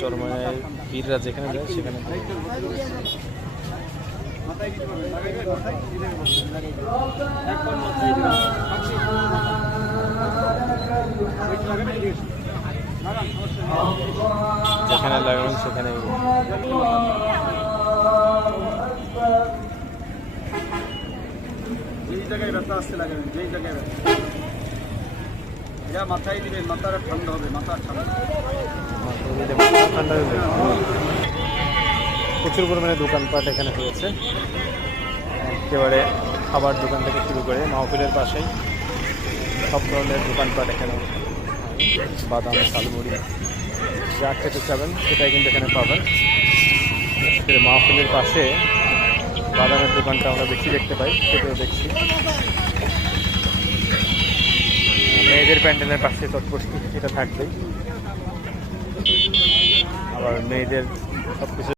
চরমায় পীররা যেখানে যায় সেখানে যেখানে লাগাবেন সেখানে যেই জায়গায় ব্যথা আসতে লাগাবেন, যেই জায়গায় ব্যথা এটা মাথায় দিবেন, মাথাটা ঠান্ডা হবে, মাথা ঠান্ডা ঠান্ডা হবে। প্রচুর পরিমাণে দোকানপাট এখানে হয়েছে, একেবারে খাবার দোকান থেকে শুরু করে মাহফিলের পাশেই সব ধরনের দোকানপাট এখানে, বাদাম শালমুড়ি যা খেতে চাবেন সেটাই কিন্তু এখানে পাবেন। মাহফিলের পাশে বাদামের দোকানটা আমরা বেশি দেখতে পাই, সেটাও দেখছি। মেয়েদের প্যান্ডেলের পাশে চটপটি এটা থাকবেই, আবার মেয়েদের সব কিছু